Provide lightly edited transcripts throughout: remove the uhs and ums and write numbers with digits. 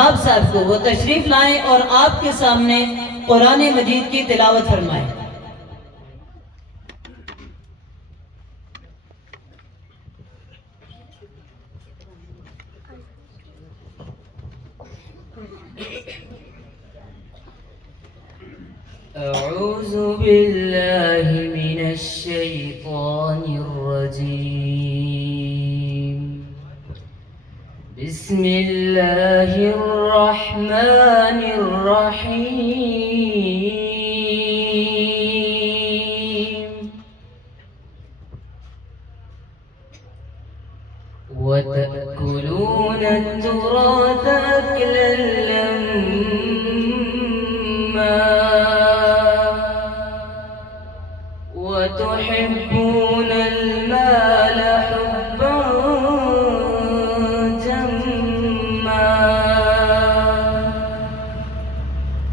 آپ صاحب کو وہ تشریف لائیں اور آپ کے سامنے قرآن مجید کی تلاوت فرمائیں۔ أعوذ بالله من الشيطان الرجيم بسم الله الرحمن الرحيم وتأكلون التراث أكلا لما وتحبون المال حبا جما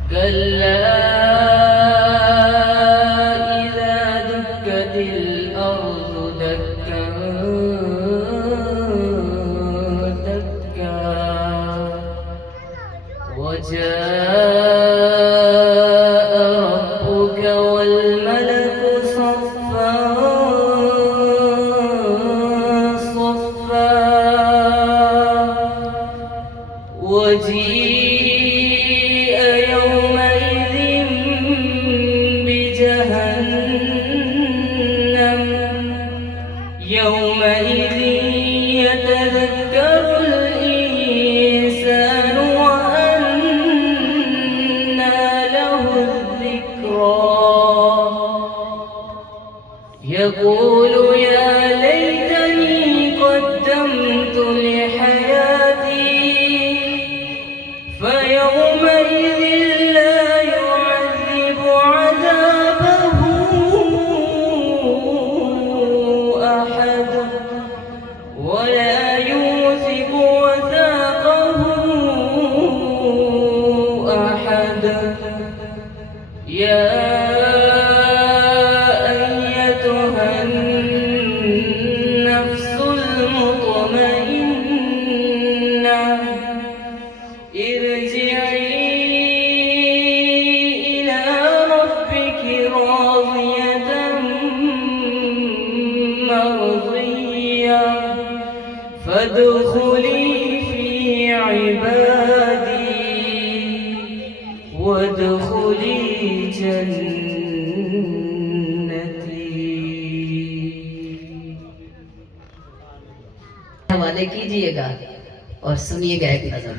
كلا إذا دكت الأرض دكا دكا وجاء ربك والملك صفا صفا وجيء يومئذ بجهنم يومئذ يتذكر الإنسان وأنى له الذكرى يقول يا ليتني قدمت لحياتي فيومئذ لا يعذب عذابه أحد ولا يوثق وثاقه أحد يا أيتها النفس المطمئنة ارجعي إلى ربك راضية مرضية فادخلي في عبادي وادخلي جنتي۔ حوالے کیجئے گا اور سنیے گا ایک نظم۔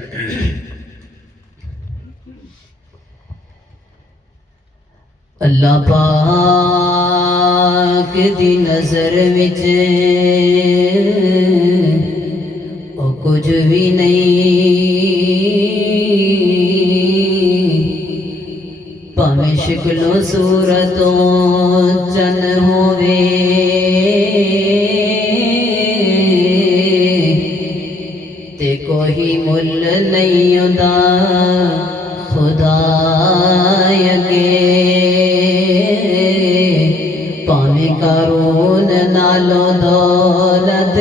اللہ پاک دی نظر وچ او کچھ بھی نہیں، پاویں شکل و صورتوں چن ہووے تے کوئی مل نہیں ہوندا خدا اگے، پاویں قارون نالوں دولت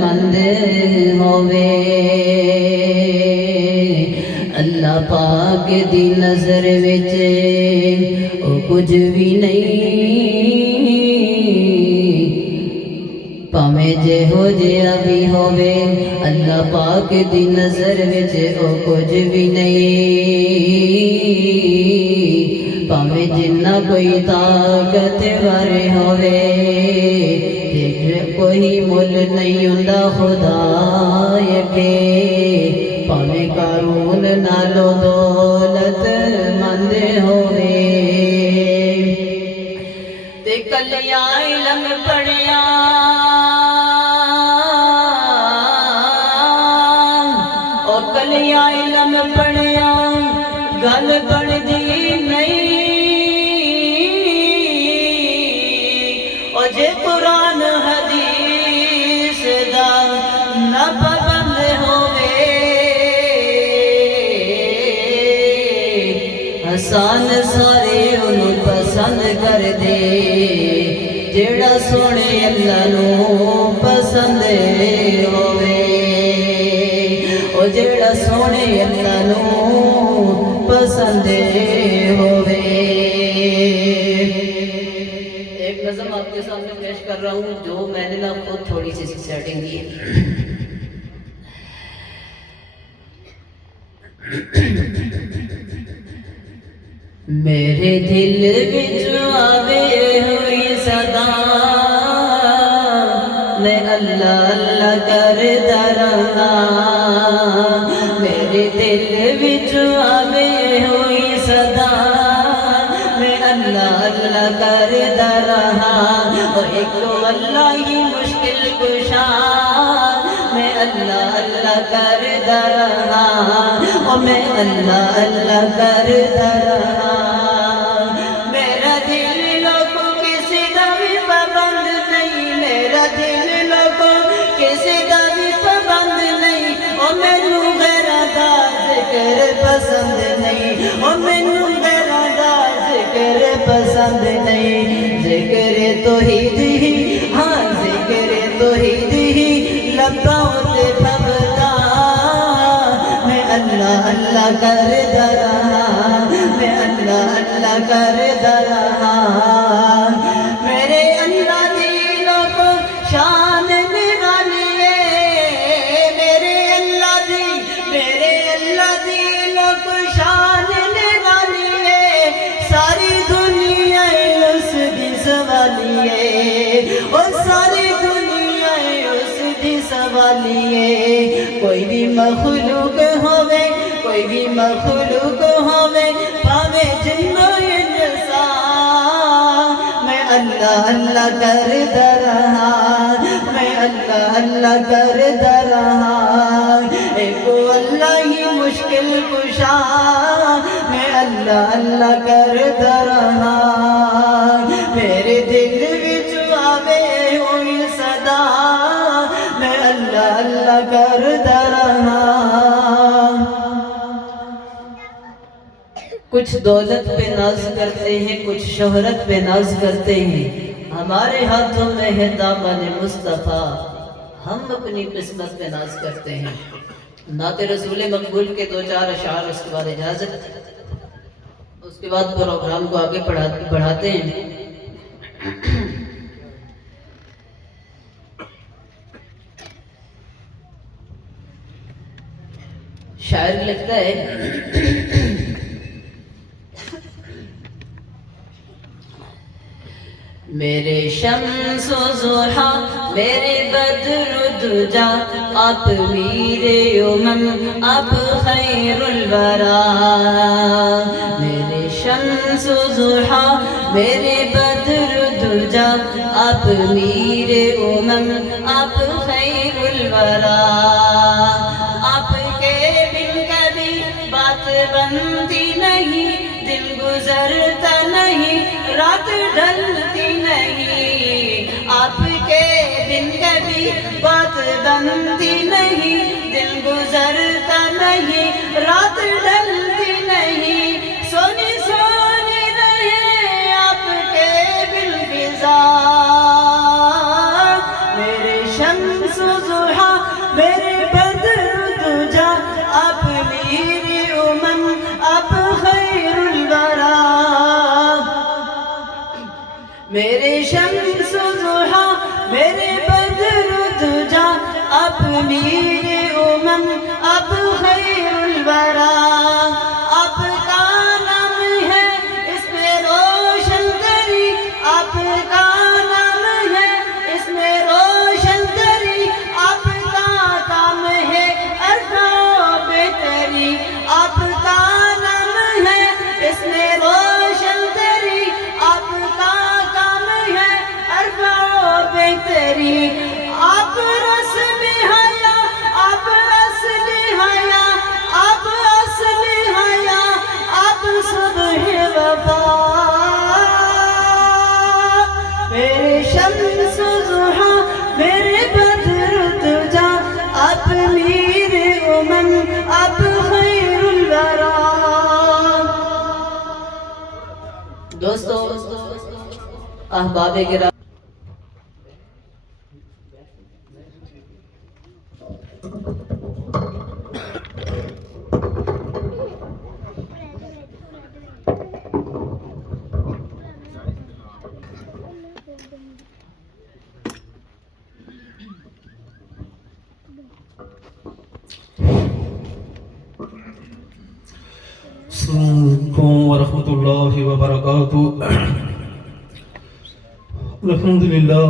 مند ہووے، اللہ پاک دی نظر وچ او کچھ بھی نہیں، پاویں جہو جہا بھی ہووے اللہ پاک دی نظر وچ او کچھ بھی نہیں، پاویں جنہ کوئی طاقت والے ہووے تے کوئی مل نہیں ہوندا خدا اگے، پاویں قارون نالوں دولت مند ہووے تے کلیاں علم پڑھیا او کلیاں علم پڑھیا گل بندی نہیں، او جے قرآن حدیث دا نہ پابند ہووے، حسان سارے انہوں پسند کر دے، جیڑا سونے اللہ نو پسند ہووے، او جیڑا میرا سونے اللہ نو پسند ہوئے۔ ایک نظم آپ کے سامنے پیش کر رہا ہوں جو میں نے نا خود تھوڑی سی سیٹنگ کی ہے۔ میرے دل وچ آوے ہوئی صدا، میں اللہ اللہ کردا رہا۔ میرے دل وچ آوے ہوئی صدا، میں اللہ اللہ کردا رہا۔ اور ایک اللہ ہی مشکل کشا، میں اللہ اللہ کردا رہا۔ اور میں اللہ اللہ کردا رہا۔ میرا دل لوگوں کسی دا بھی پابند نہیں، میرا دل لوگوں کسی دا بھی پابند نہیں۔ اور مینوں غیراں دا ذکر پسند نہیں، اور مینوں غیراں دا ذکر پسند نہیں۔ ذکر توحید ہی، ہاں ذکر توحید ہی لباں تے پھبدا، میں اللہ اللہ کردا رہا، میں اللہ اللہ کردا رہا۔ میرے اللہ دی لوگ شان نرالی ہے، میرے اللہ دی لوگ شان نرالی ہے۔ ساری دنیا اس دی سوالی ہے، اور ساری دنیا اس دی سوالی ہے۔ کوئی بھی مخلوق ہوئے، کوئی بھی مخلوق ہوئے، پاوے جن و انسان، میں اللہ اللہ کردا رہا، میں اللہ اللہ کردا رہا۔ ایک اللہ ہی مشکل کشا، میں اللہ اللہ کردا رہا۔ میرے دل وچ آوے ہوئی صدا، میں اللہ اللہ کردا رہا۔ کچھ دولت پہ ناز کرتے ہیں، کچھ شہرت پہ ناز کرتے ہیں، ہمارے ہاتھوں میں ہے دامن مصطفیٰ، ہم اپنی قسمت پہ ناز کرتے ہیں۔ نعت رسول مقبول کے دو چار اشعار، اس کے بعد اجازت، اس کے بعد پروگرام کو آگے بڑھاتے ہیں۔ شاعر لکھتا ہے، میرے شمس و ضحیٰ، میرے بدر و دجا، آپ میرے امم، آپ خیر الورا۔ میرے شمس و ضحیٰ، میرے بدر و دجا، آپ میرے امم، آپ خیر الورا۔ آپ کے بن کبھی بات بنتی نہیں، دن گزرتا نہیں، رات ڈھلتی نہیں۔ آپ کے بن کبھی بات بنتی نہیں، دن گزرتا نہیں، رات ڈھلتی نہیں۔ سونی سونی رہے آپ کے بالفضا، میرے شمس و ضحیٰ، میرے بدر و دجا، آپ میری امم، آپ خیر الورا۔ میرے شمس و ضحیٰ، میرے بدر و دجا، آپ میرے امم، آپ خیر الورا۔ آپ کا نام ہے اس میں روشن تری، آپ کا نام ہے اس میں روشن تری، آپ کا کام ہے عرفہ و بہتری، آپ کا نام ہے اس میں روشن تری، آپ کا کام ہے عرفہ و بہتری۔ آپ رسم حیا، آپ اصل حیا، آپ اصل حیا، آپ صبح وفا۔ میرے شمس و ضحیٰ، میرے بدر و دجا، آپ میرے امم، آپ خیر الورا۔ دوستو، احباب گرامی، علیکم ورحمۃ اللہ وبرکاتہ۔ الحمدللہ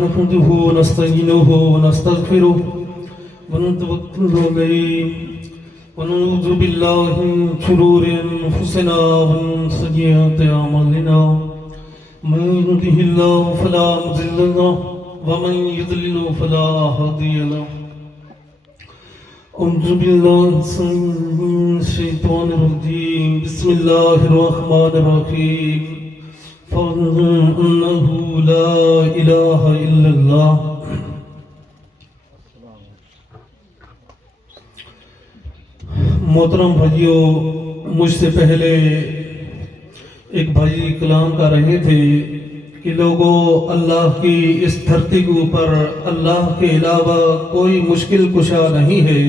نحمده ونستعینه ونستغفره ونتوکل علیہ ونعوذ باللہ من شرور انفسنا ومن سیئات اعمالنا، من يهده الله فلا مضل له ومن يضلل فلا هادي له۔ أعوذ بالله من الشيطان الرجيم، بسم الله الرحمن الرحيم، فاعلم أنه لا إله إلا الله۔ محترم بھائیوں، مجھ سے پہلے ایک بھائی کلام کر رہے تھے کہ لوگوں، اللہ کی اس دھرتی کے اوپر اللہ کے علاوہ کوئی مشکل کشا نہیں ہے۔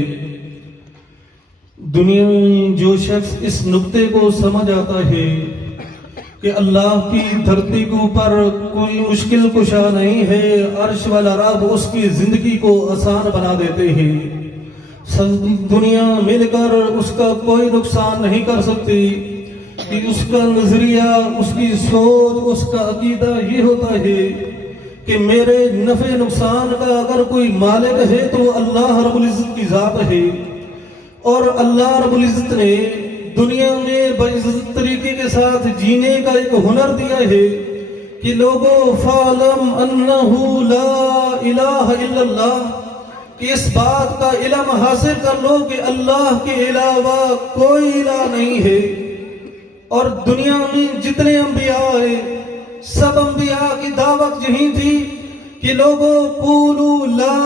دنیا میں جو شخص اس نقطے کو سمجھ آتا ہے کہ اللہ کی دھرتی کے اوپر کوئی مشکل کشا نہیں ہے، عرش والا رب اس کی زندگی کو آسان بنا دیتے ہیں۔ دنیا مل کر اس کا کوئی نقصان نہیں کر سکتی، کہ اس کا نظریہ، اس کی سوچ، اس کا عقیدہ یہ ہوتا ہے کہ میرے نفع نقصان کا اگر کوئی مالک ہے تو وہ اللہ رب العزت کی ذات ہے۔ اور اللہ رب العزت نے دنیا میں باعزت طریقے کے ساتھ جینے کا ایک ہنر دیا ہے کہ لوگوں، فَاعْلَمْ أَنَّهُ لَا إِلَٰهَ إِلَّا اللَّهُ، کہ اس بات کا علم حاصل کر لو کہ اللہ کے علاوہ کوئی الہ نہیں ہے۔ اور دنیا میں جتنے انبیاء آئے، سب انبیاء کی دعوت یہی تھی کہ لوگوں، قولوا لا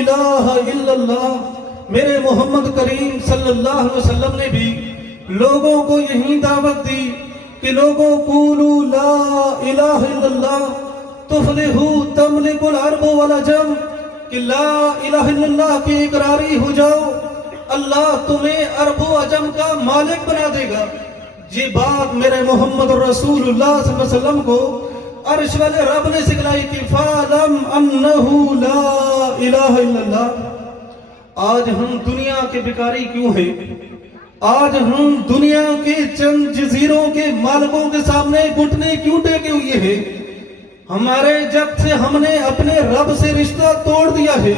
الہ الا اللہ۔ میرے محمد کریم صلی اللہ علیہ وسلم نے بھی لوگوں کو یہی دعوت دی کہ لوگوں، قولوا لا الہ الا اللہ تفلحوا تملک العرب والعجم، کہ لا الہ الا اللہ کی اقراری ہو جاؤ، اللہ تمہیں عرب و عجم کا مالک بنا دے گا۔ یہ بات میرے محمد رسول اللہ صلی اللہ علیہ وسلم کو عرش والے رب نے سکھلائی کہ فَاعْلَمْ أَنَّهُ لَا إِلَٰهَ إِلَّا اللَّهُ۔ آج ہم دنیا کے بیکاری کیوں ہیں؟ آج ہم دنیا کے چند جزیروں کے مالکوں کے سامنے گھٹنے کیوں ٹیکے ہوئے ہیں؟ ہمارے جب سے ہم نے اپنے رب سے رشتہ توڑ دیا ہے،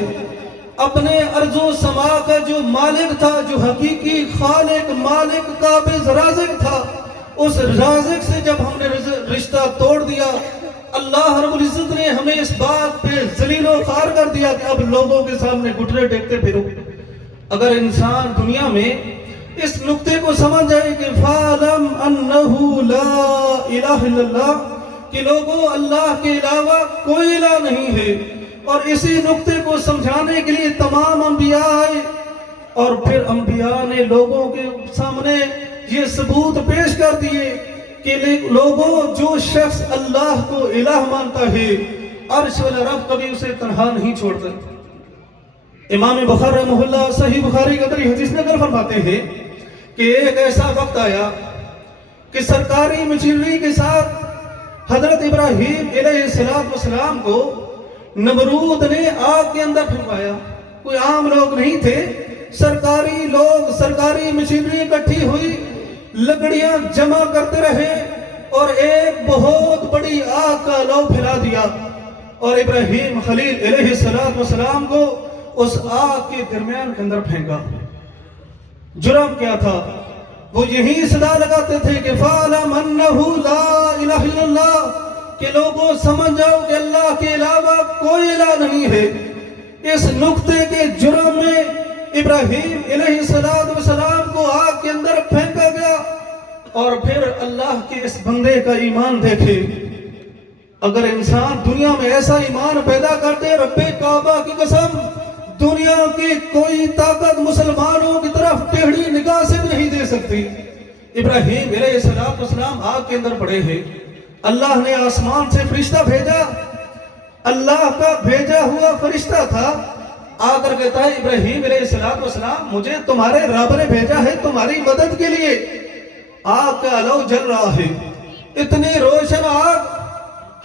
اپنے ارض و سما کا جو مالک تھا، جو حقیقی خالق مالک قابض رازق تھا، اس رازق سے جب ہم نے رشتہ توڑ دیا، اللہ رب العزت نے ہمیں اس بات پہ ذلیل و خوار کر دیا کہ اب لوگوں کے سامنے گھٹنے ٹیکتے پھرو۔ اگر انسان دنیا میں اس نقطے کو سمجھ جائے کہ فَاعْلَمْ أَنَّهُ لَا إِلَٰهَ إِلَّا اللَّهُ، کہ لوگوں، اللہ کے علاوہ کوئی الہ نہیں ہے، اور اسی نقطے کو سمجھانے کے لیے تمام انبیاء آئے، اور پھر انبیاء نے لوگوں کے سامنے یہ ثبوت پیش کر دیے کہ لوگوں، جو شخص اللہ کو الہ مانتا ہے، عرش والا رب کبھی اسے تنہا نہیں چھوڑتا۔ امام بخاری رحمہ اللہ صحیح بخاری کے اندر حدیث نقل فرماتے ہیں کہ ایک ایسا وقت آیا کہ سرکاری مشینری کے ساتھ حضرت ابراہیم علیہ السلام کو نمرود نے آگ کے اندر پھینکایا۔ کوئی عام لوگ نہیں تھے، سرکاری لوگ، سرکاری مشینری اکٹھی ہوئی، لکڑیاں جمع کرتے رہے اور ایک بہت بڑی آگ کا لو پھیلا دیا، اور ابراہیم خلیل علیہ السلام کو اس آگ کے درمیان کے اندر پھینکا۔ جرم کیا تھا؟ وہ یہی صدا لگاتے تھے کہ فَاعْلَمْ أَنَّهُ لَا إِلَٰهَ إِلَّا اللَّهُ، کہ لوگوں سمجھ جاؤ کہ اللہ کے علاوہ کوئی الہ نہیں ہے۔ اس نقطے کے جرم میں ابراہیم علیہ السلام کو آگ کے اندر پھینکا گیا، اور پھر اللہ کے اس بندے کا ایمان دیکھے۔ اگر انسان دنیا میں ایسا ایمان پیدا کرتے، رب کعبہ کی قسم، دنیا کی کوئی طاقت مسلمانوں کی طرف ٹیڑھی نگاہ سے نہیں دے سکتی۔ ابراہیم علیہ السلام آگ کے اندر پڑے ہیں، اللہ نے آسمان سے فرشتہ بھیجا، اللہ کا بھیجا ہوا فرشتہ تھا، آ کر کہتا ہے ابراہیم علیہ السلام، مجھے تمہارے رب نے بھیجا ہے تمہاری مدد کے لیے۔ آگ کا لو جل رہا ہے، اتنی روشن آگ،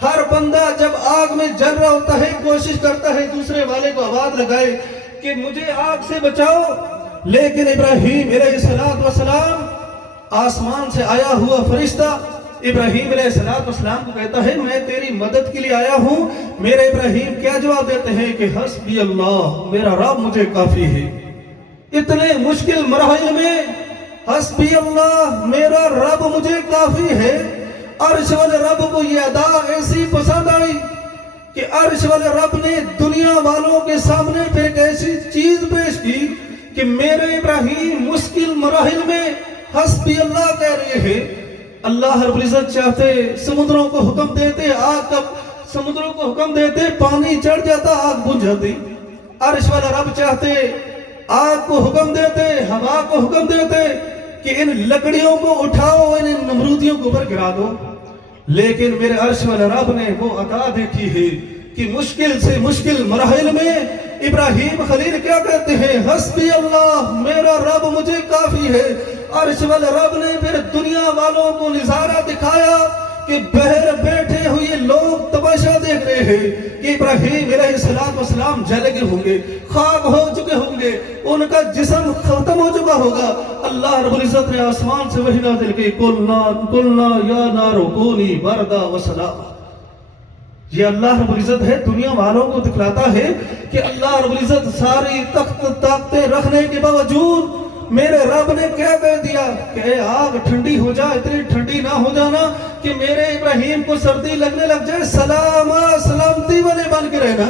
ہر بندہ جب آگ میں جل رہا ہوتا ہے کوشش کرتا ہے دوسرے والے کو آواز لگائے کہ مجھے آگ سے بچاؤ، لیکن ابراہیم علیہ السلام آسمان سے آیا ہوا فرشتہ ابراہیم علیہ السلام کو کہتا ہے میں تیری مدد کے لیے آیا ہوں. میرے ابراہیم کیا جواب دیتے ہیں کہ حسبی اللہ، میرا رب مجھے کافی ہے. اتنے مشکل مراحل میں حسبی اللہ، میرا رب مجھے کافی ہے. عرش والے رب کو یہ ادا ایسی پسند آئی کہ عرش والے رب نے دنیا والوں کے سامنے پھر ایک ایسی چیز پیش کی کہ میرے ابراہیم مشکل مراحل میں حسبی اللہ کہہ رہے ہیں. اللہ رب العزت چاہتے سمندروں کو حکم دیتے، آگ کا سمندروں کو حکم دیتے پانی چڑھ جاتا، آگ بجھ جاتی. عرش والا رب چاہتے آگ کو حکم دیتے، ہوا کو حکم دیتے کہ ان لکڑیوں کو اٹھاؤ، ان نمرودیوں کو اوپر گرا دو. لیکن میرے عرش والے رب نے وہ عطا دیکھی ہے کہ مشکل سے مشکل مراحل میں ابراہیم خلیل کیا کہتے ہیں؟ حسبی اللہ، میرا رب مجھے کافی ہے. عرش والے رب نے پھر دنیا والوں کو نظارہ دکھایا کہ بہر بیٹھے ہوئے لوگ تماشا دیکھ رہے ہیں کہ ابراہیم علیہ السلام جل گئے ہوں گے، خاک ہو چکے ہوں گے، ان کا جسم ختم ہو چکا ہوگا. اللہ رب العزت نے آسمان سے وحی نازل کی، قلنا یا نار کونی بردا وسلاما. یہ اللہ رب العزت ہے، دنیا والوں کو دکھلاتا ہے کہ اللہ رب العزت ساری تخت طاقتیں رکھنے کے باوجود میرے رب نے کیا کہہ دیا کہ اے آگ ٹھنڈی ہو جا، اتنی ٹھنڈی نہ ہو جانا کہ میرے ابراہیم کو سردی لگنے لگ جائے، سلامتی والے بن کے رہنا.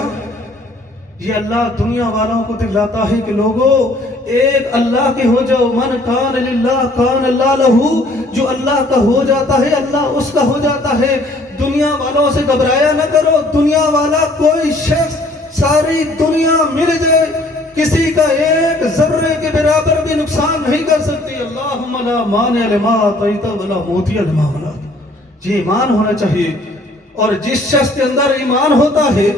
یہ اللہ دنیا والوں کو دکھلاتا ہے کہ لوگوں ایک اللہ کے ہو جاؤ. من کان للہ کان اللہ لہو، جو اللہ کا ہو جاتا ہے اللہ اس کا ہو جاتا ہے. دنیا والوں سے گھبرایا نہ کرو. دنیا والا کوئی شخص ساری دنیا مل جائے کسی کا ایک ذرے کے برابر بھی نقصان نہیں کر سکتی. اللہم لا مانع لما اعطیت ولا معطی لما منعت. یہ ایمان ہونا چاہیے. اور جس شخص کے اندر ایمان ہوتا ہے،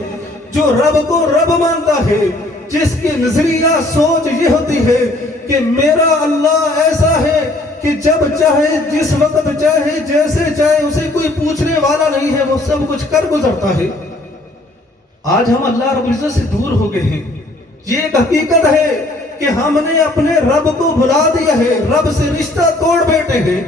جو رب کو رب مانتا ہے، جس کی نظریہ سوچ یہ ہوتی ہے کہ میرا اللہ ایسا ہے کہ جب چاہے، جس وقت چاہے، جیسے چاہے، اسے کوئی پوچھنے والا نہیں ہے، وہ سب کچھ کر گزرتا ہے. آج ہم اللہ رب العزت سے دور ہو گئے ہیں. یہ ایک حقیقت ہے کہ ہم نے اپنے رب کو بھلا دیا ہے، رب سے رشتہ توڑ بیٹھے ہیں.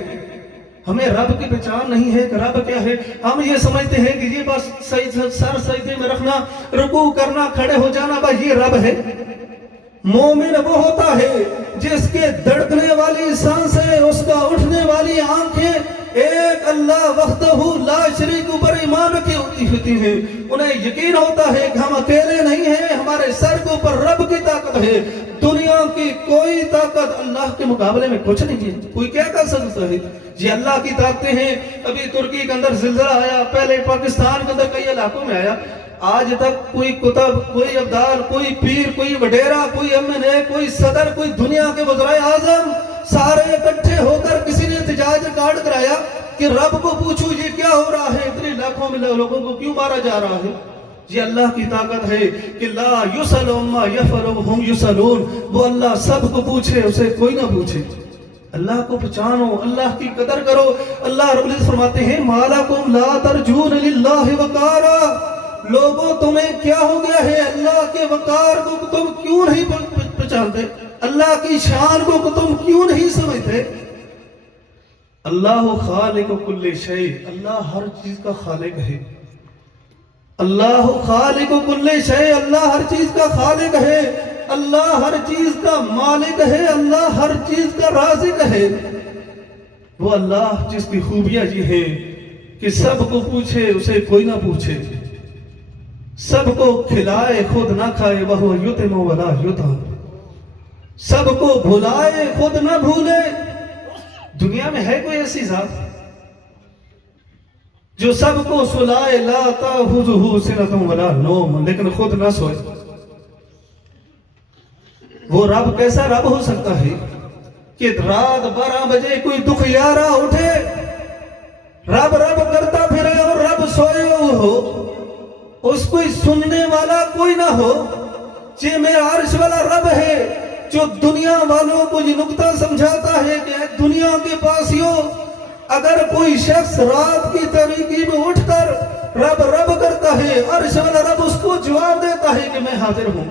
ہمیں رب کی پہچان نہیں ہے کہ رب کیا ہے. ہم یہ سمجھتے ہیں کہ یہ بس سر سجدے میں رکھنا، رکوع کرنا، کھڑے ہو جانا، بس یہ رب ہے. مومن وہ ہوتا ہے جس کے دھڑکنے والی سانسیں، اس کا اٹھنے والی آنکھیں ایک اللہ وحدہ لا شریک پر ایمان رکھی ہوتی ہیں. انہیں یقین ہوتا ہے کہ ہم اکیلے نہیں ہیں، ہمارے سر کے اوپر رب کی طاقت ہے. دنیا کی کوئی طاقت اللہ کے مقابلے میں کچھ نہیں ہے. کوئی کیا کر سکتا ہے؟ یہ اللہ کی طاقتیں ہیں. ابھی ترکی کے اندر زلزلہ آیا، پہلے پاکستان کے اندر کئی علاقوں میں آیا. آج تک کوئی کتب، کوئی ابدال، کوئی پیر، کوئی وڈیرا، کوئی MNA، کوئی صدر، کوئی دنیا کے وزرائے اعظم سارے اکٹھے ہو کر کسی نے احتجاج ریکارڈ کرایا کہ رب کو پوچھو یہ کیا ہو رہا ہے، اتنے لاکھوں میں لوگوں کو کیوں مارا جا رہا ہے. یہ اللہ کی طاقت ہے کہ لا یسأل عما یفعل وهم یسألون. وہ اللہ سب کو پوچھے، اسے کوئی نہ پوچھے. اللہ کو پہچانو، اللہ کی قدر کرو. اللہ رب العزت فرماتے ہیں ما لکم لا ترجون للہ وقارا. لوگوں تمہیں کیا ہو گیا ہے؟ اللہ کے وقار کو تم کیوں نہیں پہچانتے؟ اللہ کی شان کو تم کیوں نہیں سمجھتے؟ اللہ خالق کل شیء، اللہ ہر چیز کا خالق ہے. اللہ خالق کل شیء، اللہ ہر چیز کا خالق ہے. اللہ ہر چیز کا مالک ہے. اللہ ہر چیز کا رازق ہے. وہ اللہ جس کی خوبیاں یہ ہیں کہ سب کو پوچھے، اسے کوئی نہ پوچھے. سب کو کھلائے، خود نہ کھائے، وہو یطعم ولا یطعم. سب کو بھلائے، خود نہ بھولے. دنیا میں ہے کوئی ایسی ذات جو سب کو سلائے؟ لا تأخذہ سنۃ ولا نوم، لیکن خود نہ سوئے. وہ رب کیسا رب ہو سکتا ہے کہ رات 12 بجے کوئی دکھیارا اٹھے، رب رب کرتا پھرے اور رب سوئے ہو، اس کوئی سننے والا کوئی نہ ہو؟ یہ میرا عرش والا رب ہے جو دنیا والوں کو یہ نقطہ سمجھاتا ہے کہ دنیا کے پاسیوں، اگر کوئی شخص رات کی تاریکی میں اٹھ کر رب رب کرتا ہے، عرش والا رب اس کو جواب دیتا ہے کہ میں حاضر ہوں.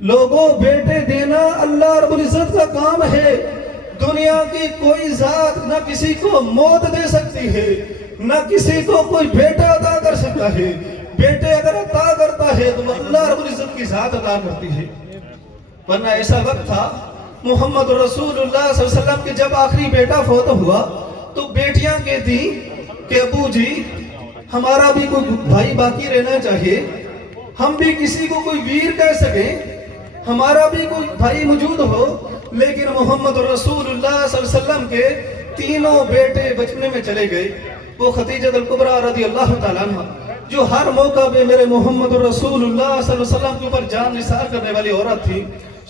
لوگوں بیٹے دینا اللہ رب العزت کا کام ہے. دنیا کی کوئی ذات نہ کسی کو موت دے سکتی ہے، نہ کسی کو کوئی بیٹا عطا کر سکتا ہے. بیٹے اگر عطا کرتا ہے تو اللہ رب العزت کی ذات عطا کرتی ہے. ورنہ ایسا وقت تھا محمد رسول اللہ صلی اللہ علیہ وسلم کے جب آخری بیٹا فوت ہوا تو بیٹیاں کہتی کہ ابو جی ہمارا بھی کوئی بھائی باقی رہنا چاہیے، ہم بھی کسی کو کوئی ویر کہہ سکیں، ہمارا بھی کوئی بھائی موجود ہو. لیکن محمد رسول اللہ صلی اللہ علیہ وسلم کے تینوں بیٹے بچپنے میں چلے گئے. وہ خدیجہ الکبریٰ رضی اللہ تعالیٰ عنہ جو ہر موقع پہ میرے محمد رسول اللہ صلی اللہ علیہ وسلم کے اوپر جان نثار کرنے والی عورت تھی.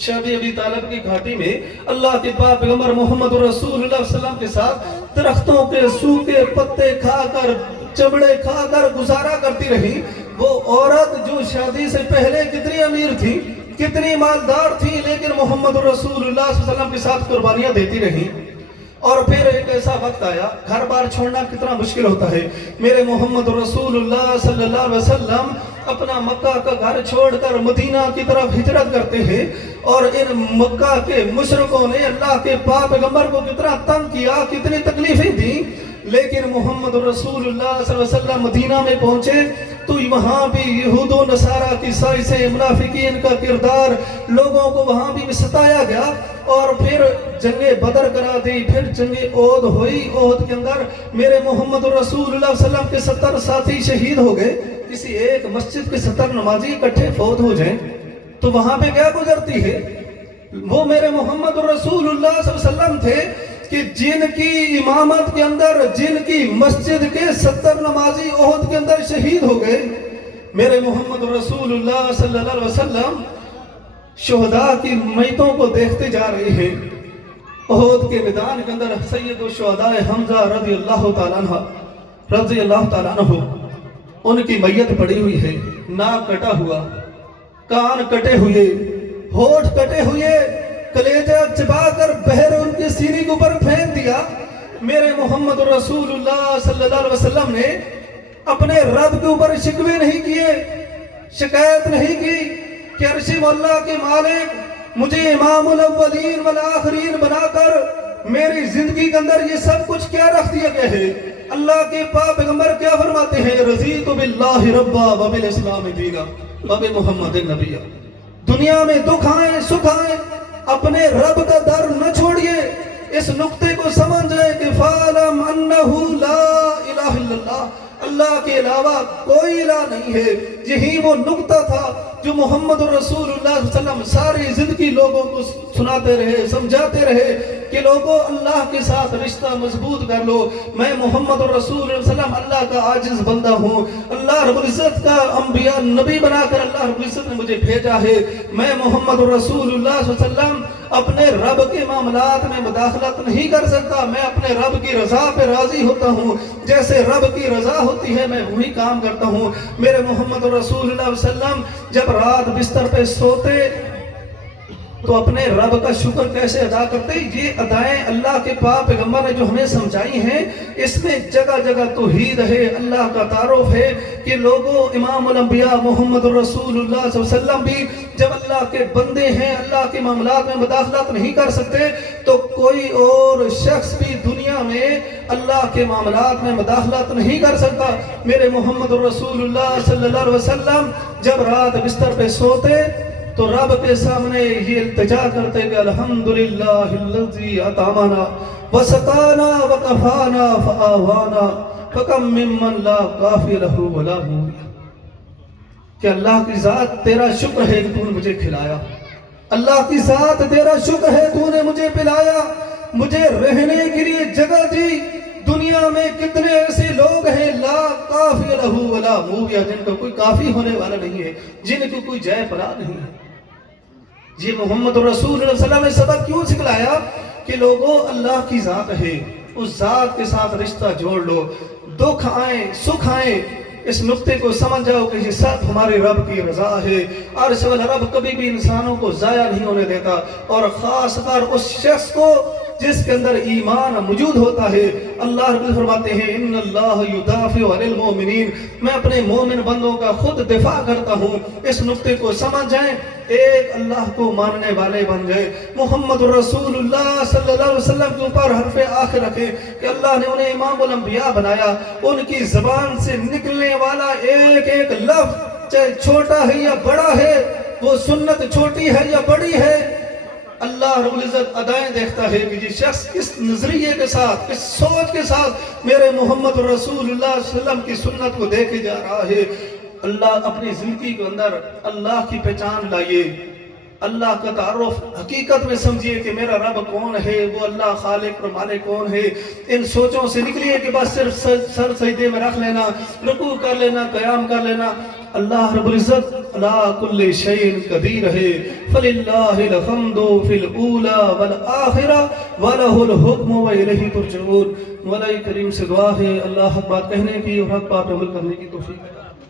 شب ابی طالب کی گھاٹی میں اللہ کے پاک پیغمبر محمد رسول اللہ صلی اللہ علیہ وسلم کے ساتھ درختوں کے سوکھے پتے کھا کر چمڑے کھا کر گزارا کرتی رہی. وہ عورت جو شادی سے پہلے کتنی امیر تھی، کتنی مالدار تھی، لیکن محمد رسول اللہ صلی اللہ علیہ وسلم کے ساتھ قربانیاں دیتی رہی. اور پھر ایک ایسا وقت آیا، گھر بار چھوڑنا کتنا مشکل ہوتا ہے. میرے محمد رسول اللہ صلی اللہ علیہ وسلم اپنا مکہ کا گھر چھوڑ کر مدینہ کی طرف ہجرت کرتے ہیں. اور ان مکہ کے مشرکوں نے اللہ کے پاک پیغمبر کو کتنا تنگ کیا، کتنی تکلیفیں دیں. لیکن محمد رسول اللہ صلی اللہ علیہ وسلم مدینہ میں پہنچے تو وہاں بھی یہود و نصارہ کی سازشیں، منافقین کا کردار، لوگوں کو وہاں بھی ستایا گیا. اور پھر جنگ بدر کرا دی، پھر جنگ احد ہوئی. احد کے اندر میرے محمد رسول اللہ صلی اللہ علیہ وسلم کے 70 ساتھی شہید ہو گئے. کسی ایک مسجد کے 70 نمازی اکٹھے فوت ہو جائیں تو وہاں پہ کیا گزرتی ہے. وہ میرے محمد رسول اللہ صلی اللہ علیہ وسلم تھے کہ جن کی امامت کے اندر، جن کی مسجد کے 70 نمازی احد کے اندر شہید ہو گئے. میرے محمد رسول اللہ صلی اللہ علیہ وسلم شہداء کی میتوں کو دیکھتے جا رہے ہیں. احد کے میدان کے اندر سید الشہداء حمزہ رضی اللہ تعالیٰ عنہ ان کی میت پڑی ہوئی ہے. ناک کٹا ہوا، کان کٹے ہوئے، ہونٹ کٹے ہوئے، کلیجہ چبا کر بہر ان کے سینے کے اوپر پھینک دیا. میرے محمد رسول اللہ صلی اللہ علیہ وسلم نے اپنے رب کے اوپر شکوے نہیں کیے، شکایت نہیں کی کہ عرش مولا کے مالک مجھے امام الاولین والآخرین بنا کر میری زندگی کے اندر یہ سب کچھ کیا رکھ دیا گیا ہے. اللہ کے پاک پیغمبر کیا فرماتے ہیں؟ رضیت باللہ ربا وبالاسلام دینا وبمحمد نبیا. دنیا میں دکھ آئیں سکھ آئیں اپنے رب کا در نہ چھوڑیے. اس نقطے کو سمجھ جائے کہ فَعْلَمْ أَنَّهُ لَا إِلَهَ إِلَّا اللَّهُ، اللہ کے علاوہ کوئی الہ نہیں ہے. یہی وہ نقطہ تھا جو محمد رسول اللہ صلی اللہ علیہ وسلم ساری زندگی لوگوں کو سناتے رہے، سمجھاتے رہے کہ لوگوں اللہ کے ساتھ رشتہ مضبوط کر لو. میں محمد رسول اللہ صلی اللہ علیہ وسلم اللہ کا عاجز بندہ ہوں. اللہ رب العزت کا انبیاء نبی بنا کر اللہ رب العزت نے مجھے بھیجا ہے. میں محمد رسول اللہ صلی اللہ علیہ وسلم اپنے رب کے معاملات میں مداخلت نہیں کر سکتا. میں اپنے رب کی رضا پہ راضی ہوتا ہوں. جیسے رب کی رضا ہوتی ہے میں وہی کام کرتا ہوں. میرے محمد رسول اللہ علیہ وسلم جب رات بستر پہ سوتے تو اپنے رب کا شکر کیسے ادا کرتے؟ یہ ادائیں اللہ کے پاک پیغمبر نے جو ہمیں سمجھائی ہیں اس میں جگہ جگہ توحید ہے، اللہ کا تعارف ہے کہ لوگوں امام الانبیاء محمد رسول اللہ صلی اللہ علیہ وسلم بھی جب اللہ کے بندے ہیں، اللہ کے معاملات میں مداخلت نہیں کر سکتے تو کوئی اور شخص بھی دنیا میں اللہ کے معاملات میں مداخلت نہیں کر سکتا. میرے محمد رسول اللہ صلی اللہ علیہ وسلم جب رات بستر پہ سوتے تو رب کے سامنے یہ التجا کرتے کہ الحمدللہ الذی اطعمنا وسقانا وکفانا فآوانا فکم ممن لا کافی لہ ولا مؤوی. کہ اللہ کی ذات تیرا شکر ہے کہ تو نے مجھے کھلایا، اللہ کی ذات تیرا شکر ہے تو نے مجھے پلایا، مجھے رہنے کے لیے جگہ دی. دنیا میں کتنے ایسے لوگ ہیں لا کافی لہ ولا مؤوی، جن کا کوئی کافی ہونے والا نہیں ہے، جن کو کوئی جائے پناہ نہیں ہے. یہ محمد رسول اللہ صلی اللہ علیہ وسلم نے سبق کیوں سکھلایا کہ لوگوں اللہ کی ذات ہے، اس ذات کے ساتھ رشتہ جوڑ لو. دکھ آئیں سکھ آئیں اس نقطے کو سمجھ جاؤ کہ یہ سب ہمارے رب کی رضا ہے. عرش والا رب کبھی بھی انسانوں کو ضائع نہیں ہونے دیتا، اور خاص کر اس شخص کو جس کے اندر ایمان موجود ہوتا ہے. اللہ رب فرماتے ہیں ان اللہ یدافع عن المؤمنین، میں اپنے مومن بندوں کا خود دفاع کرتا ہوں. اس نقطے کو سمجھ جائیں، ایک اللہ کو ماننے والے بن جائیں، محمد رسول اللہ صلی اللہ علیہ وسلم کے اوپر حرف آخر رکھیں کہ اللہ نے انہیں امام الانبیاء بنایا. ان کی زبان سے نکلنے والا ایک ایک لفظ چاہے چھوٹا ہے یا بڑا ہے، وہ سنت چھوٹی ہے یا بڑی ہے، اللہ رب العزت ادائیں دیکھتا ہے کہ یہ شخص کس نظریے کے ساتھ، کس سوچ کے ساتھ میرے محمد رسول اللہ صلی اللہ علیہ وسلم کی سنت کو دیکھے جا رہا ہے. اللہ اپنی زندگی کے اندر اللہ کی پہچان لائیے، اللہ کا تعارف حقیقت میں سمجھیے کہ میرا رب کون ہے، وہ اللہ خالق اور مالک کون ہے. ان سوچوں سے نکلیے کہ بس صرف سر سجدے میں رکھ لینا، رکوع کر لینا، قیام کر لینا. اللہ رب العزت علی کل شیء قدیر ہے. فللہ الحمد فی الاولی والآخرہ وَلَهُ الْحُكْمُ وَإِلَيْهِ تُرْجَعُونَ. مولا کریم سے دعا ہے اللہ حق بات کہنے کی اور حق بات عمل کرنے کی توفیق عطا فرمائے.